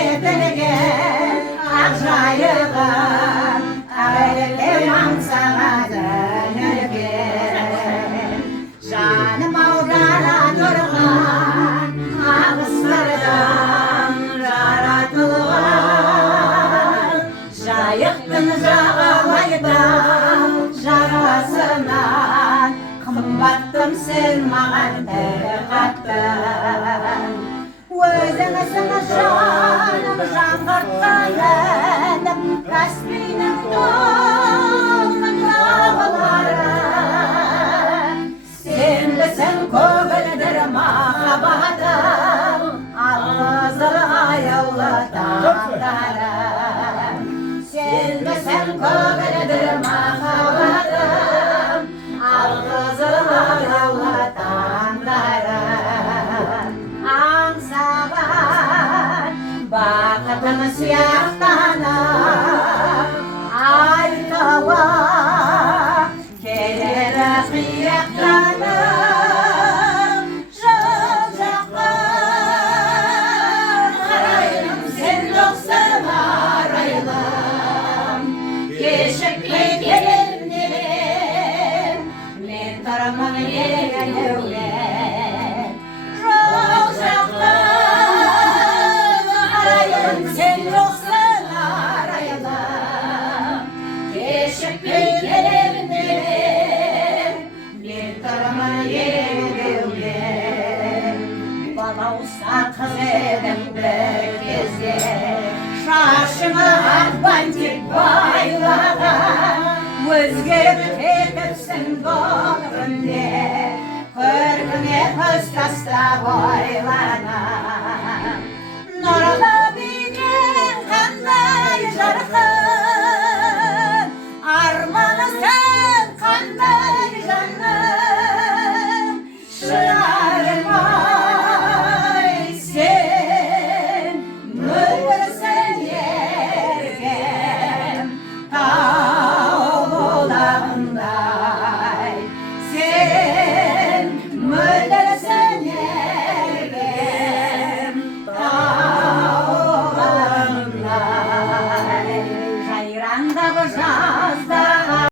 тербетілген ақ жайығын әуелде аңсағады нүрген жаным аудара тұрған ағыстардан жаратылған жайықтың жағалайда жағасынан қымбаттым сен маған тірі қаттың өзіңсің жаным жаңғыртқан әнім каспийдің толқын далалары сенбісің көгілдір махаббатым алғызыл аяулы таңдарым сенбісің көгілдір махаббатым алғызыл аяулы таңдарым аңсаған бақытым сияқтанып ай тауа келер қияқтанып жан жаққа қараймын сен жоқсың арайлым кешікпей келем деп мен тұрмын елеулі жоқ жаққа қараймын сен жоқсың арайлым кешікпей келем деп мен тұрмын елеулі балауса қыз едің бір кезде шашыңа ақ бантик байлаған өзгеріп кетіпсің бұл күнде көркіңе көз тастап ойланам нұрлы бейнең қандай жарқын арманысың қандай жаным шынарым ай сен мөлдірсің еркем тау бұлағындай сен мөлдірсің еркем тау бұлағындай жайраңдап жаз